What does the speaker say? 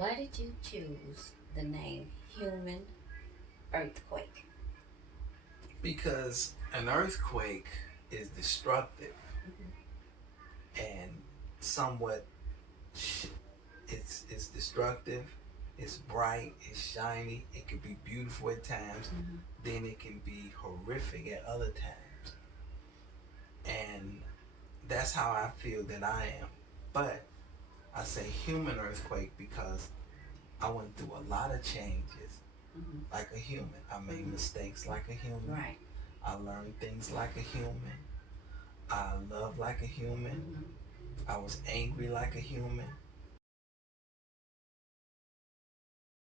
Why did you choose the name Human Earthquake? Because an earthquake is destructive Mm-hmm. and somewhat sh- it's destructive. It's bright, it's shiny, it can be beautiful at times, Mm-hmm. then it can be horrific at other times. And that's how I feel that I am. But I say human earthquake because I went through a lot of changes Mm-hmm. like a human. I made Mm-hmm. mistakes like a human. Right. I learned things like a human. I love like a human. Mm-hmm. I was angry like a human.